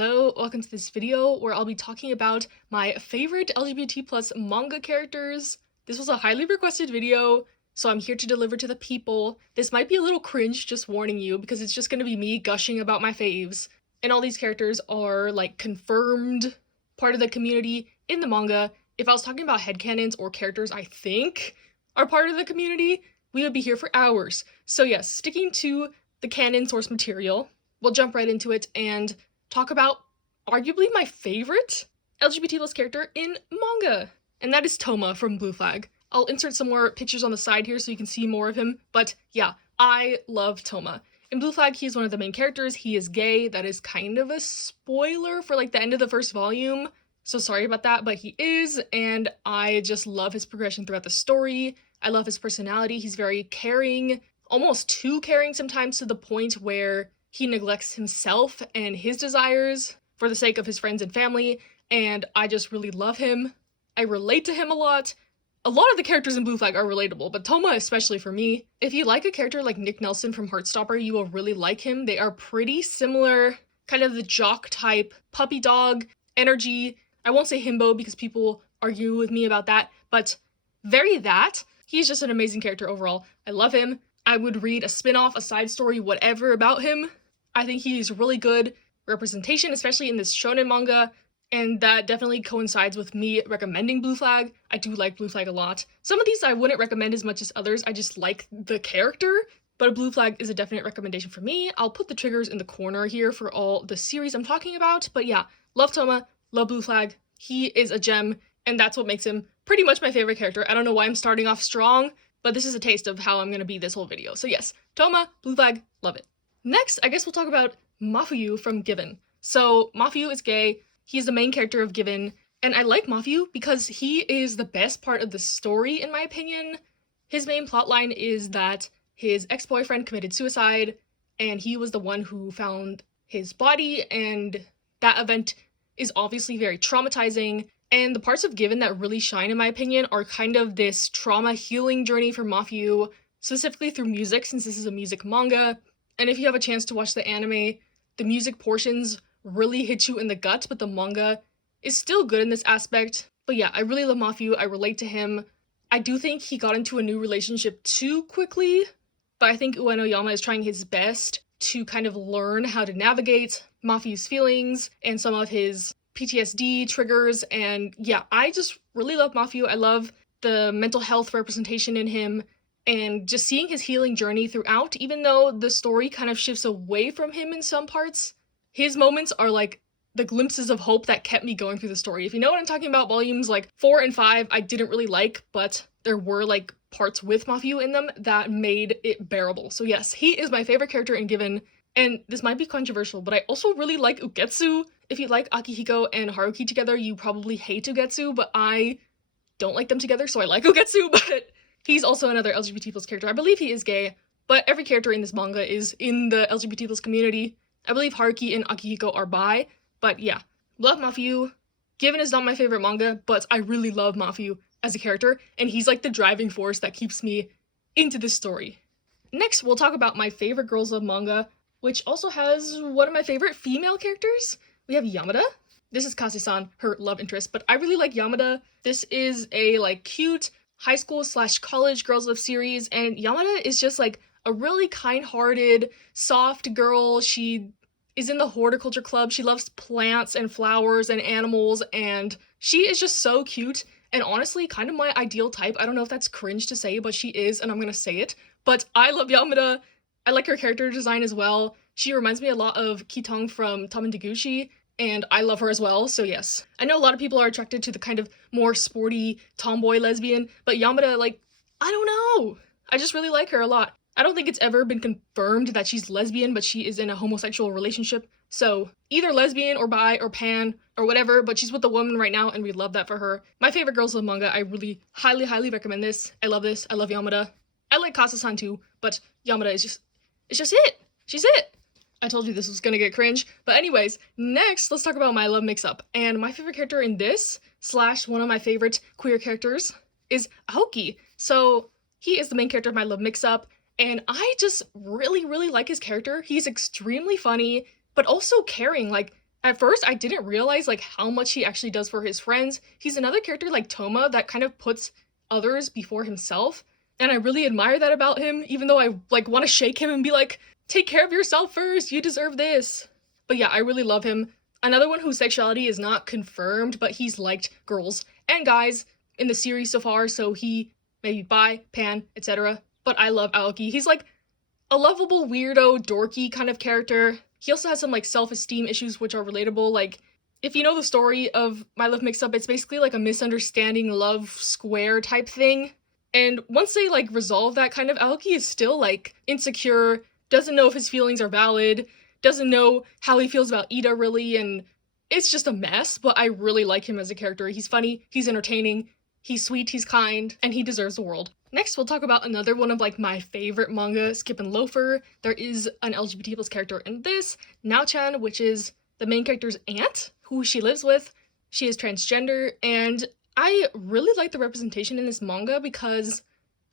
Hello, welcome to this video where I'll be talking about my favorite LGBT plus manga characters. This was a highly requested video, so I'm here to deliver to the people. This might be a little cringe, just warning you, because it's just gonna be me gushing about my faves. And all these characters are like confirmed part of the community in the manga. If I was talking about headcanons or characters I think are part of the community, we would be here for hours. So yes, sticking to the canon source material, we'll jump right into it and talk about arguably my favorite LGBT plus character in manga, and that is Toma from Blue Flag. I'll insert some more pictures on the side here so you can see more of him, but yeah, I love Toma. In Blue Flag, he's one of the main characters. He is gay. That is kind of a spoiler for like the end of the first volume, so sorry about that, but he is, and I just love his progression throughout the story. I love his personality. He's very caring, almost too caring sometimes, to the point where he neglects himself and his desires for the sake of his friends and family, and I just really love him. I relate to him a lot. A lot of the characters in Blue Flag are relatable, but Toma especially for me. If you like a character like Nick Nelson from Heartstopper, you will really like him. They are pretty similar, kind of the jock type, puppy dog energy. I won't say himbo because people argue with me about that, but very that. He's just an amazing character overall. I love him. I would read a spin-off, a side story, whatever about him. I think he's really good representation, especially in this shonen manga, and that definitely coincides with me recommending Blue Flag. I do like Blue Flag a lot. Some of these I wouldn't recommend as much as others, I just like the character, but Blue Flag is a definite recommendation for me. I'll put the triggers in the corner here for all the series I'm talking about, but yeah, love Toma, love Blue Flag. He is a gem, and that's what makes him pretty much my favorite character. I don't know why I'm starting off strong, but this is a taste of how I'm gonna be this whole video. So yes, Toma, Blue Flag, love it. Next, I guess we'll talk about Mafuyu from Given. So Mafuyu is gay, he's the main character of Given, and I like Mafuyu because he is the best part of the story in my opinion. His main plotline is that his ex-boyfriend committed suicide, and he was the one who found his body, and that event is obviously very traumatizing. And the parts of Given that really shine, in my opinion, are kind of this trauma healing journey for Mafuyu, specifically through music, since this is a music manga. And if you have a chance to watch the anime, the music portions really hit you in the gut, but the manga is still good in this aspect. But yeah, I really love Mafuyu, I relate to him. I do think he got into a new relationship too quickly, but I think Uenoyama is trying his best to kind of learn how to navigate Mafuyu's feelings and some of his PTSD triggers, and yeah, I just really love Mafuyu. I love the mental health representation in him, and just seeing his healing journey throughout, even though the story kind of shifts away from him in some parts. His moments are like the glimpses of hope that kept me going through the story. If you know what I'm talking about, volumes like 4 and 5 I didn't really like, but there were like parts with Mafuyu in them that made it bearable. So yes, he is my favorite character in Given. And this might be controversial, but I also really like Ugetsu. If you like Akihiko and Haruki together, you probably hate Ugetsu, but I don't like them together, so I like Ugetsu, but he's also another LGBT plus character. I believe he is gay, but every character in this manga is in the LGBT plus community. I believe Haruki and Akihiko are bi, but yeah, love Mafuyu. Given is not my favorite manga, but I really love Mafuyu as a character, and he's like the driving force that keeps me into this story. Next, we'll talk about my favorite girls love manga, which also has one of my favorite female characters. We have Yamada. This is Kase-san, her love interest, but I really like Yamada. This is a like cute high school / college girls love series, and Yamada is just like a really kind-hearted, soft girl. She is in the horticulture club. She loves plants and flowers and animals, and she is just so cute, and honestly kind of my ideal type. I don't know if that's cringe to say, but she is, and I'm gonna say it. But I love Yamada. I like her character design as well. She reminds me a lot of Kitong from Tama Deguchi, and I love her as well, so yes. I know a lot of people are attracted to the kind of more sporty tomboy lesbian, but Yamada, like, I don't know. I just really like her a lot. I don't think it's ever been confirmed that she's lesbian, but she is in a homosexual relationship, so either lesbian or bi or pan or whatever, but she's with a woman right now, and we love that for her. My favorite girls love manga. I really highly recommend this. I love this. I love Yamada. I like Kase-san too, but Yamada is just... it's just it! She's it! I told you this was gonna get cringe. But anyways, next, let's talk about my love mix-up. And my favorite character in this, / one of my favorite queer characters, is Aoki. So, he is the main character of my love mix-up, and I just really like his character. He's extremely funny, but also caring. Like, At first, I didn't realize like how much he actually does for his friends. He's another character like Toma that kind of puts others before himself, and I really admire that about him, even though I like want to shake him and be like, take care of yourself first, you deserve this. But yeah, I really love him. Another one whose sexuality is not confirmed, but he's liked girls and guys in the series so far, so he may be bi, pan, etc. But I love Aoki. He's like a lovable, weirdo, dorky kind of character. He also has some like self-esteem issues which are relatable. Like, if you know the story of My Love Mix-Up, it's basically like a misunderstanding love square type thing. And once they like resolve that kind of, Aoki is still like insecure, doesn't know if his feelings are valid, doesn't know how he feels about Ida really, and it's just a mess, but I really like him as a character. He's funny, he's entertaining, he's sweet, he's kind, and he deserves the world. Next, we'll talk about another one of like my favorite manga, Skip and Loafer. There is an LGBT plus character in this, Naochan, which is the main character's aunt, who she lives with. She is transgender, and I really like the representation in this manga because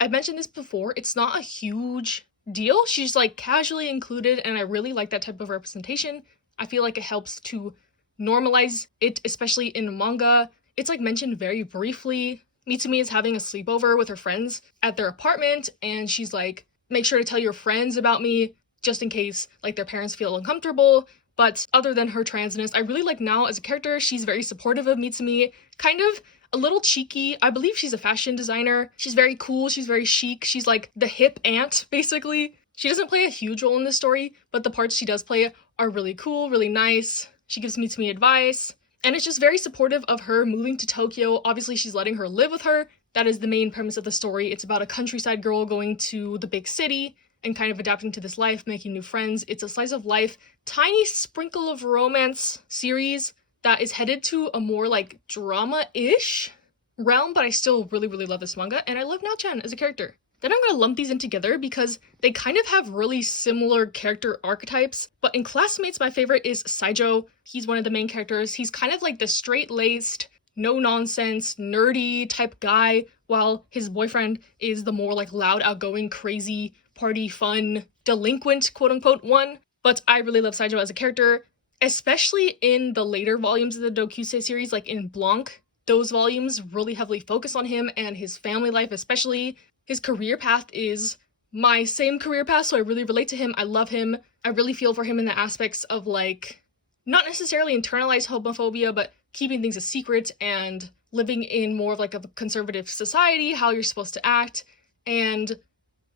I've mentioned this before, it's not a huge deal. She's like casually included, and I really like that type of representation. I feel like it helps to normalize it, especially in manga. It's like mentioned very briefly. Mitsumi is having a sleepover with her friends at their apartment, and she's like, make sure to tell your friends about me, just in case like their parents feel uncomfortable. But other than her transness, I really like Nao as a character. She's very supportive of Mitsumi, kind of a little cheeky. I believe she's a fashion designer. She's very cool, she's very chic. She's like the hip aunt, basically. She doesn't play a huge role in this story, but the parts she does play are really cool, really nice. She gives Mitsumi advice. And it's just very supportive of her moving to Tokyo. Obviously, she's letting her live with her. That is the main premise of the story. It's about a countryside girl going to the big city and kind of adapting to this life, making new friends. It's a slice of life, tiny sprinkle of romance series that is headed to a more like drama-ish realm, but I still really, really love this manga, and I love Naochan as a character. Then I'm gonna lump these in together because they kind of have really similar character archetypes. But in Classmates, my favorite is Saijo. He's one of the main characters. He's kind of like the straight-laced, no-nonsense, nerdy type guy, while his boyfriend is the more like loud, outgoing, crazy, party, fun, delinquent, quote-unquote one. But I really love Saijo as a character, especially in the later volumes of the Dokusei series, like in Blanc. Those volumes really heavily focus on him and his family life, especially. His career path is my same career path, so I really relate to him. I love him. I really feel for him in the aspects of like, not necessarily internalized homophobia, but keeping things a secret and living in more of like a conservative society, how you're supposed to act. And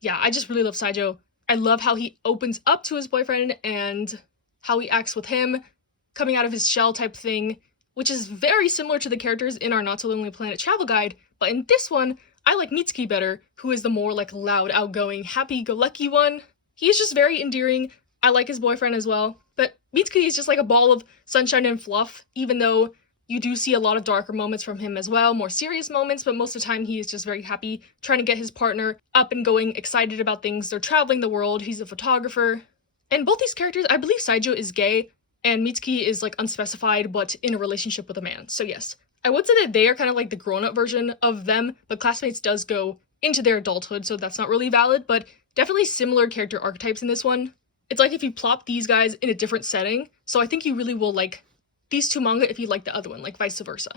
yeah, I just really love Saijo. I love how he opens up to his boyfriend and how he acts with him, coming out of his shell type thing, which is very similar to the characters in our Not So Lonely Planet travel guide, but in this one, I like Mitsuki better, who is the more like loud, outgoing, happy-go-lucky one. He's just very endearing. I like his boyfriend as well, but Mitsuki is just like a ball of sunshine and fluff, even though you do see a lot of darker moments from him as well, more serious moments, but most of the time he is just very happy, trying to get his partner up and going, excited about things. They're traveling the world, he's a photographer. And both these characters, I believe Saijo is gay, and Mitsuki is like unspecified, but in a relationship with a man, so yes. I would say that they are kind of like the grown-up version of them, but Classmates does go into their adulthood, so that's not really valid, but definitely similar character archetypes in this one. It's like if you plop these guys in a different setting, so I think you really will like these two manga if you like the other one, like vice versa.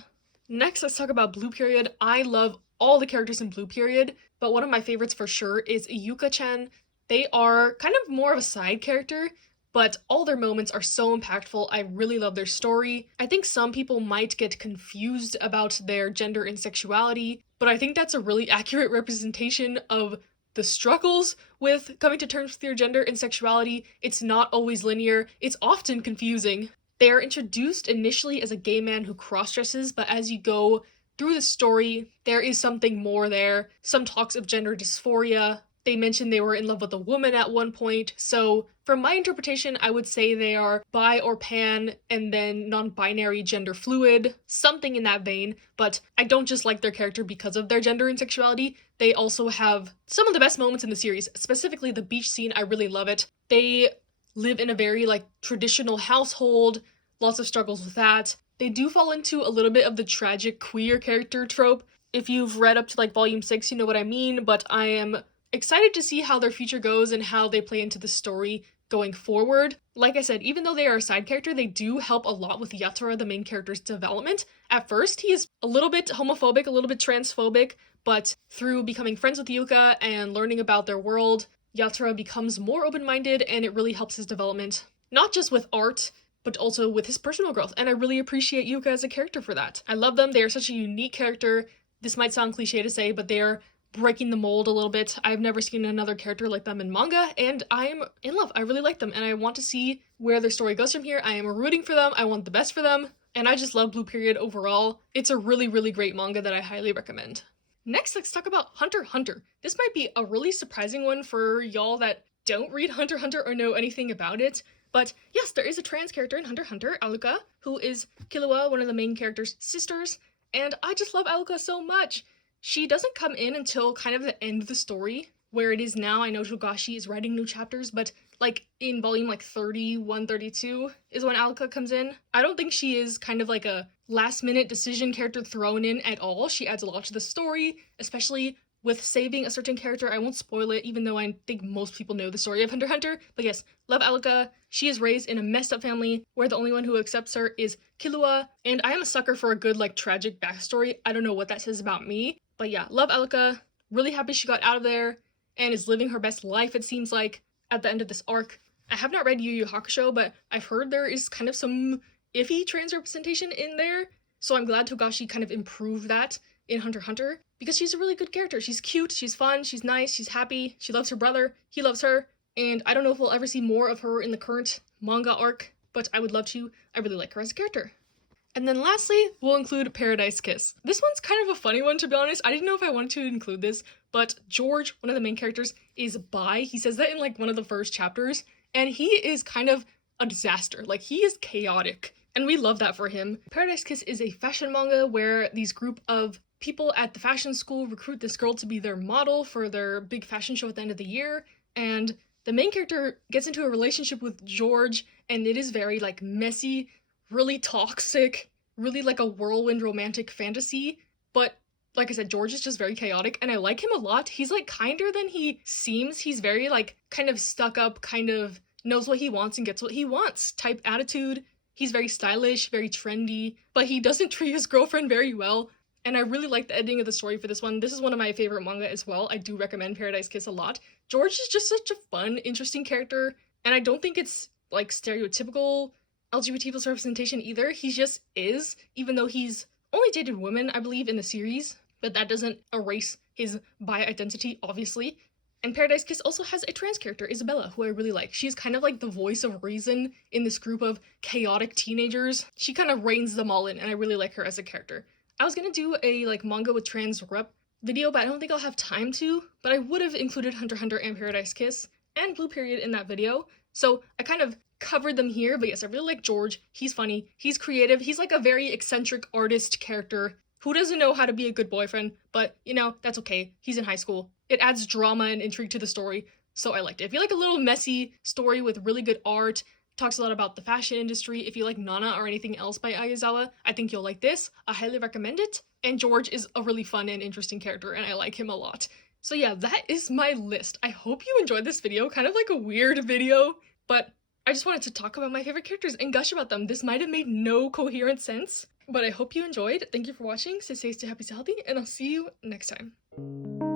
Next, let's talk about Blue Period. I love all the characters in Blue Period, but one of my favorites for sure is Yukachan. They are kind of more of a side character, but all their moments are so impactful. I really love their story. I think some people might get confused about their gender and sexuality, but I think that's a really accurate representation of the struggles with coming to terms with your gender and sexuality. It's not always linear. It's often confusing. They are introduced initially as a gay man who cross-dresses, but as you go through the story, there is something more there. Some talks of gender dysphoria. They mentioned they were in love with a woman at one point, so from my interpretation, I would say they are bi or pan, and then non-binary gender fluid, something in that vein, but I don't just like their character because of their gender and sexuality. They also have some of the best moments in the series, specifically the beach scene. I really love it. They live in a very like traditional household, lots of struggles with that. They do fall into a little bit of the tragic queer character trope. If you've read up to like volume 6, you know what I mean, but I am excited to see how their future goes and how they play into the story, going forward. Like I said, even though they are a side character, they do help a lot with Yatara, the main character's development. At first, he is a little bit homophobic, a little bit transphobic, but through becoming friends with Yuka and learning about their world, Yatara becomes more open-minded, and it really helps his development. Not just with art, but also with his personal growth, and I really appreciate Yuka as a character for that. I love them, they are such a unique character. This might sound cliche to say, but they are breaking the mold a little bit. I've never seen another character like them in manga, and I'm in love. I really like them, and I want to see where their story goes from here. I am rooting for them, I want the best for them, and I just love Blue Period overall. It's a really, really great manga that I highly recommend. Next, let's talk about Hunter x Hunter. This might be a really surprising one for y'all that don't read Hunter x Hunter or know anything about it, but yes, there is a trans character in Hunter x Hunter, Aluka, who is Killua, one of the main character's sisters, and I just love Aluka so much. She doesn't come in until kind of the end of the story, where it is now. I know Togashi is writing new chapters, but like in volume like 31, 32 is when Aluka comes in. I don't think she is kind of like a last minute decision character thrown in at all. She adds a lot to the story, especially with saving a certain character. I won't spoil it, even though I think most people know the story of Hunter x Hunter. But yes, love Aluka. She is raised in a messed up family where the only one who accepts her is Killua. And I am a sucker for a good like tragic backstory. I don't know what that says about me. But yeah, love Aluka. Really happy she got out of there and is living her best life, it seems like, at the end of this arc. I have not read Yu Yu Hakusho, but I've heard there is kind of some iffy trans representation in there. So I'm glad Togashi kind of improved that in Hunter x Hunter, because she's a really good character. She's cute, she's fun, she's nice, she's happy, she loves her brother, he loves her, and I don't know if we'll ever see more of her in the current manga arc, but I would love to. I really like her as a character. And then lastly, we'll include Paradise Kiss. This one's kind of a funny one, to be honest. I didn't know if I wanted to include this, but George, one of the main characters, is bi. He says that in like one of the first chapters, and he is kind of a disaster. Like, he is chaotic, and we love that for him. Paradise Kiss is a fashion manga where these group of people at the fashion school recruit this girl to be their model for their big fashion show at the end of the year, and the main character gets into a relationship with George, and it is very like messy, really toxic, really like a whirlwind romantic fantasy. But like I said, George is just very chaotic, and I like him a lot. He's like kinder than he seems. He's very like kind of stuck up, kind of knows what he wants and gets what he wants type attitude. He's very stylish, very trendy, but he doesn't treat his girlfriend very well. And I really like the ending of the story for this one. This is one of my favorite manga as well. I do recommend Paradise Kiss a lot. George is just such a fun, interesting character, and I don't think it's like stereotypical LGBT plus representation either. He just is, even though he's only dated women, I believe, in the series, but that doesn't erase his bi identity, obviously. And Paradise Kiss also has a trans character, Isabella, who I really like. She's kind of like the voice of reason in this group of chaotic teenagers. She kind of reins them all in, and I really like her as a character. I was gonna do a like manga with trans rep video, but I don't think I'll have time to, but I would have included Hunter x Hunter and Paradise Kiss and Blue Period in that video, so I kind of covered them here. But yes, I really like George. He's funny, he's creative, he's like a very eccentric artist character who doesn't know how to be a good boyfriend, but you know, that's okay. He's in high school. It adds drama and intrigue to the story, so I liked it. If you like a little messy story with really good art, talks a lot about the fashion industry, if you like Nana or anything else by Aizawa, I think you'll like this. I highly recommend it. And George is a really fun and interesting character, and I like him a lot. So yeah, that is my list. I hope you enjoyed this video, kind of like a weird video, but I just wanted to talk about my favorite characters and gush about them. This might have made no coherent sense, but I hope you enjoyed. Thank you for watching. Stay safe, stay happy, stay healthy, and I'll see you next time.